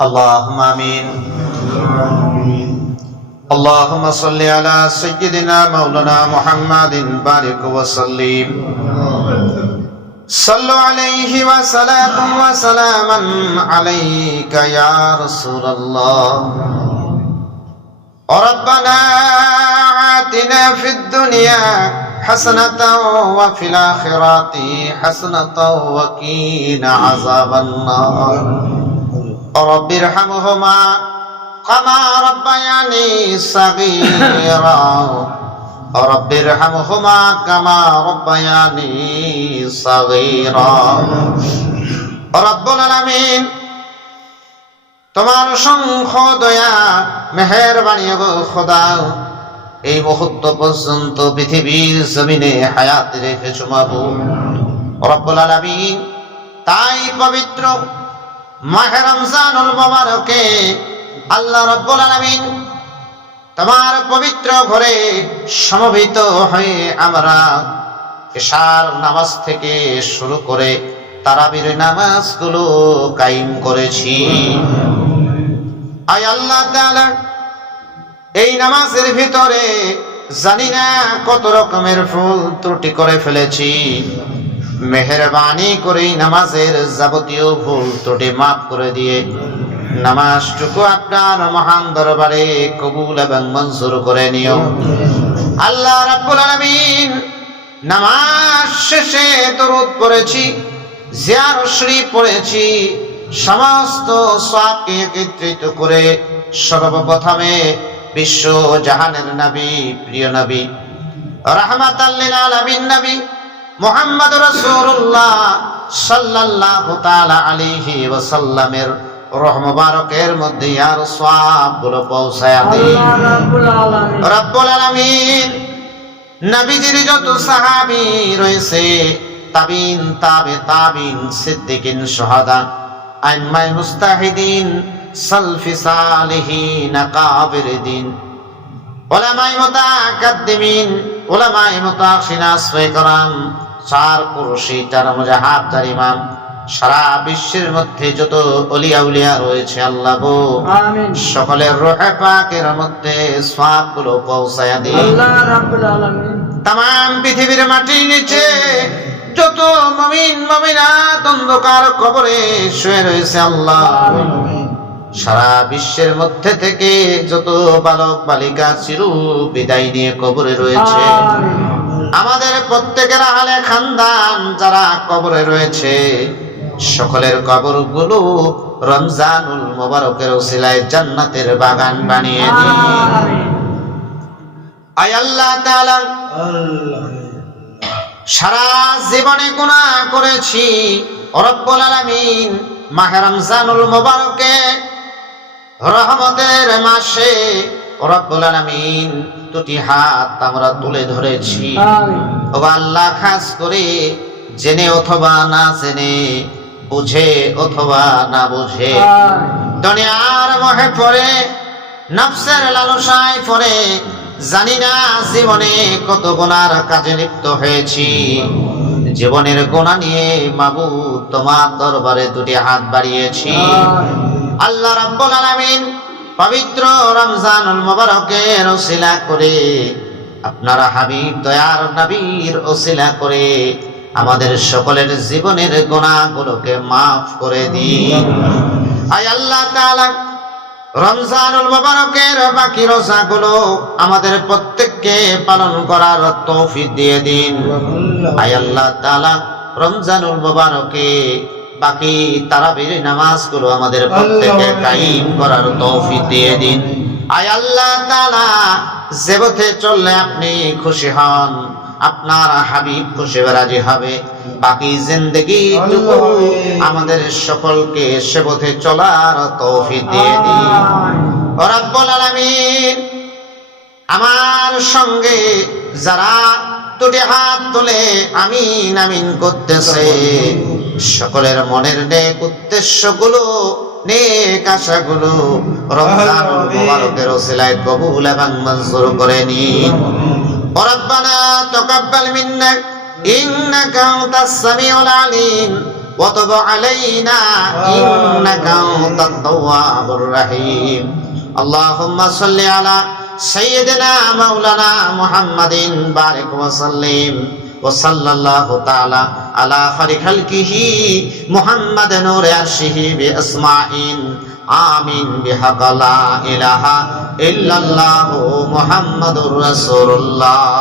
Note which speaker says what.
Speaker 1: اللهم امين اللهم صل على سيدنا مولانا محمد بارك وسلم صلوا عليه وسلام وسلاما عليك يا رسول الله ربنا آتنا في الدنيا حسنة وفي الآخرة حسنة وقنا عذاب النار তোমার অসংখ্য দয়া, মেহেরবানি গো খোদা, এই মুহূর্ত পর্যন্ত পৃথিবীর জমিনে হায়াত রেখেছো মাবু রব্বুল আলমিন, তাই পবিত্র মাহে রমজানুল মোবারকে আল্লাহ রব্বুল আলামিন তোমার পবিত্র ঘরে সমবেত হয়ে আমরা এশার নামাজ থেকে শুরু করে তারাবির নামাজগুলো কায়েম করেছি। আয় আল্লাহ তাআলা, এই নামাজের ভিতরে জানি না কত রকমের ফুল ত্রুটি করে ফেলেছি। মেহরবানি করে নামাজের যাবতীয় ভুল ত্রুটি মাফ করে দিয়ে নামাজটুকু আপনার মহান দরবারে কবুল এবং মঞ্জুর করে নিও। আল্লাহ রাব্বুল আলামিন নামাজ শেষে দরুদ পড়েছি জিয়ার শরীফ পড়েছি, সমস্ত সওয়াবকে একত্রিত করে সর্বপ্রথমে বিশ্ব জাহানের নবী, প্রিয় নবী রাহমাতাল্লিল আলামিন নবী মুহাম্মদ রাসূলুল্লাহ সাল্লাল্লাহু তাআলা আলাইহি ওয়াসাল্লামের রহ মুবারকের মধ্যে ইয়ার সওয়াবগুলো পৌঁছায়া দিই রব্বুল আলামিন। নবীজির যত সাহাবী রয়েছে তাবিন তাবে তাবিন সিদ্দিকিন শাহাদা আইম্মাই মুস্তাহিদিন সালফি সালিহিন কাবিরদিন ওলামাই মুতাকাদ্দিমিন ওলামাই মুতাখিন আসফে করম চার চার মুজাহাব চার ইমাম সারা বিশ্বের মধ্যে যত অলিয়া উলিয়া রয়েছে আল্লাহ গো সকলের রোহে পাকের মধ্যে সওয়াবগুলো পৌঁছায়া দিন। তাম পৃথিবীর মাটির নিচে যত মমিন মমিনাত অন্ধকার কবরে শুয়ে রয়েছে আল্লাহ। সারা বিশ্বের মধ্যে থেকে যত বালক বালিকা চিরু বিদায় নিয়ে কবরে রয়েছে। আমাদের প্রত্যেকের আহলে খানদান যারা কবরে রয়েছে, সকলের কবরগুলো রমজানুল মোবারকের ওসিলায় জান্নাতের বাগান বানিয়ে দিন। আল্লাহ সারা জীবনে গুনাহ করেছি মাহে রমজানুল মোবারকে রহমতের মাসে রব্বুল আলামিন দুটি হাত আমরা তুলে ধরেছি।
Speaker 2: আমিন।
Speaker 1: ও আল্লাহ খাস করে জেনে অথবা না জেনে বুঝে অথবা না বুঝে। দুনিয়ার মোহে পড়ে নফসের লালসায় পড়ে জানি না জীবনে কত গোনার কাজে লিপ্ত হয়েছি। জীবনের গোনা নিয়ে মাবু তোমার দরবারে দুটি হাত বাড়িয়েছি। আল্লাহ রাব্বুল আলামিন পবিত্র রমজানুল মুবারকের ওসিলা করে, আপনার হাবিব দয়ার নবীর ওসিলা করে, আমাদের সকলের জীবনের গোনাগুলোকে মাফ করে দিন। আয় আল্লাহ তাআলা, রমজানুল মুবারকের বাকি রোজাগুলো আমাদের প্রত্যেককে পালন করার তৌফিক দিয়ে দিন। আয় আল্লাহ তাআলা, রমজানুল মুবারকে বাকি তারাবির নামাজগুলো আমাদের প্রত্যেকে কায়েম করার তৌফিক দিয়ে দিন। আয় আল্লাহ তাআলা যে পথে চললে আপনি খুশি হন আপনার হাবিব খুশি রাজি হবে। বাকি জিন্দগি আমাদের সকলকে সে পথে চলার তৌফিক দিয়ে দিন। রব্বুল আলামিন আমার সঙ্গে যারা দুটি হাত তুলে আমিন আমিন করতেছে সকলের মনের নেক উদ্দেশ্যগুলো নেক আশাগুলো রমজান মুবারকের ওসিলায় কবুল এবং মঞ্জুর করে নিন ربنا تقبل منا إنك أنت السميع العليم وتب علينا إنك أنت التواب الرحيم اللهم صل على سيدنا مولانا محمد بارك وسلم وصلى الله تعالى আলা খারি খালকিহি মুহাম্মাদ নূর আরশিহি বি আসমাইন আমিন বিহাকালা ইলাহা ইল্লাল্লাহু মুহাম্মাদুর রাসূলুল্লাহ।